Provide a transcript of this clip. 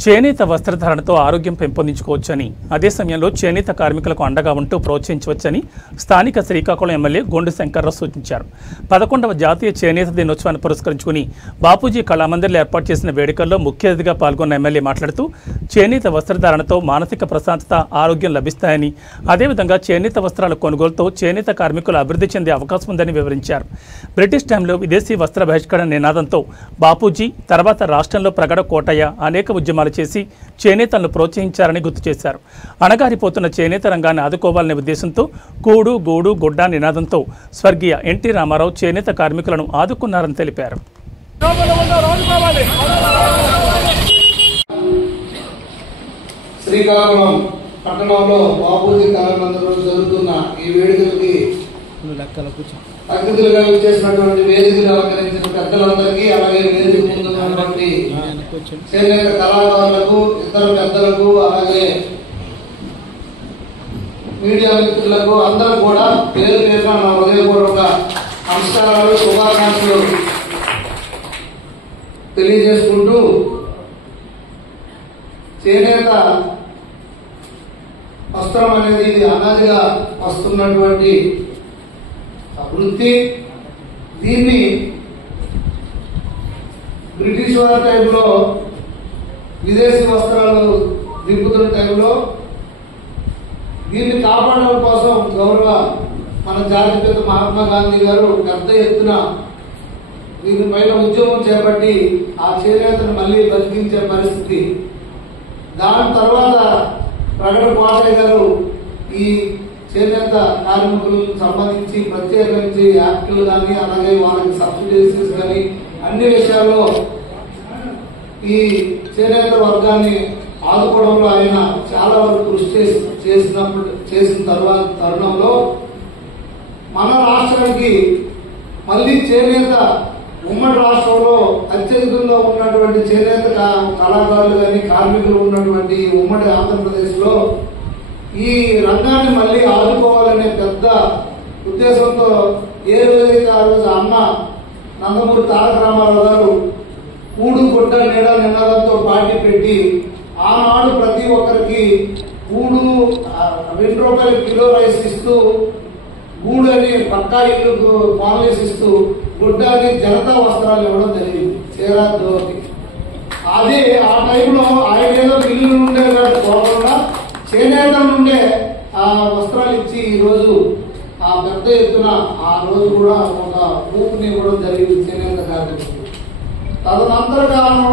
చేనేత వస్త్రధారణతో ఆరోగ్యం పెంపొందించుకోవచ్చని, అదే సమయంలో చేనేత కార్మికులకు అండగా ఉంటూ ప్రోత్సహించవచ్చని స్థానిక శ్రీకాకుళం ఎమ్మెల్యే గొండు శంకర్రావు సూచించారు. 11వ జాతీయ చేనేత దినోత్సవాన్ని పురస్కరించుకుని బాపూజీ కళామందిర్లో ఏర్పాటు చేసిన వేడుకల్లో ముఖ్య అతిథిగా పాల్గొన్న ఎమ్మెల్యే మాట్లాడుతూ చేనేత వస్త్రధారణతో మానసిక ప్రశాంతత, ఆరోగ్యం లభిస్తాయని, అదేవిధంగా చేనేత వస్త్రాల కొనుగోలుతో చేనేత కార్మికులు అభివృద్ధి చెందే అవకాశం ఉందని వివరించారు. బ్రిటిష్ టైంలో విదేశీ వస్త్ర బహిష్కరణ నినాదంతో బాపూజీ తర్వాత రాష్ట్రంలో ప్రగడ కోటయ్య అనేక ఉద్యమాలు చేసి చేనేతలను ప్రోత్సహించారని గుర్తు చేశారు. అణగారిపోతున్న చేనేత రంగాన్ని ఆదుకోవాలనే ఉద్దేశంతో కూడు గూడు గుడ్డ నినాదంతో స్వర్గీయ ఎన్టీ రామారావు చేనేత కార్మికులను ఆదుకున్నారని తెలిపారు. శ్రీకాకుళం పట్టణంలో బాపూజీ కళామందిరంలో జరుగుతున్న ఈ వేడుకలకి అతిథులుగా చేసినటువంటి వేదికలు అలంకరించిన పెద్దలందరికీ, అలాగే వేదిక ముందు ఉన్నటువంటి చేనేత కళాకారులకు, ఇతర పెద్దలకు, అలాగే మీడియా మిత్రులకు అందరూ కూడా పేరు పేరున నా హృదయపూర్వక నమస్కారాలు, శుభాకాంక్షలు తెలియజేసుకుంటూ, చేనేత వస్త్రం అనేది అనాదిగా వస్తున్నటువంటి వృత్తి. దీన్ని బ్రిటిష్ వారి టైంలో విదేశీ వస్త్రాలు దింపుతున్న టైంలో దీన్ని కాపాడడం కోసం గౌరవ మన జాతిపిత మహాత్మా గాంధీ గారు పెద్ద ఎత్తున దీనిపైన ఉద్యమం చేపట్టి ఆ చేనేతను మళ్ళీ బతికించే పరిస్థితి. దాని తర్వాత ప్రగడ కోటయ్య గారు ఈ చేనేత కార్మికులకు సంబంధించి ప్రత్యేకించి యాక్టులు కానీ, అలాగే వాళ్ళకి సబ్సిడీస్ కానీ అన్ని విషయాల్లో ఈ చేనేత వర్గాన్ని ఆదుకోవడంలో ఆయన చాలా వరకు కృషి చేసిన తరుణంలో మన రాష్ట్రానికి మళ్ళీ చేనేత ఉమ్మడి రాష్ట్రంలో అత్యధికంగా ఉన్నటువంటి చేనేత కళాకారులు కానీ కార్మికులు ఉన్నటువంటి ఉమ్మడి ఆంధ్రప్రదేశ్ లో ఈ రంగాన్ని మళ్ళీ ఆదుకోవాలనే పెద్ద ఉద్దేశంతో ఏ రోజైతే ఆ రోజు అన్న నందమూరి తారక రామారావు గారు కూడు గుడ్డ నీడ నినాదంతో పార్టీ పెట్టి ఆనాడు ప్రతి ఒక్కరికి కూడు ₹2 కిలో రైస్ ఇస్తూ, గూడు అని పక్కా ఇల్లు పాలనీస్ ఇస్తూ, గుడ్డ అని జనతా వస్త్రాలు ఇవ్వడం జరిగింది చేరాద్రోకి. అదే ఆ టైంలో ఆయన ఏదో ఇల్లు నుండే పోకుండా చేనేతల నుండే ఆ వస్త్రాలు ఇచ్చి ఈ రోజు ఆ పెద్ద ఎత్తున ఆ రోజు కూడా ఒక ఊపిని ఇవ్వడం జరిగింది చేనేత కార్మికులు. తదనంతర కాలంలో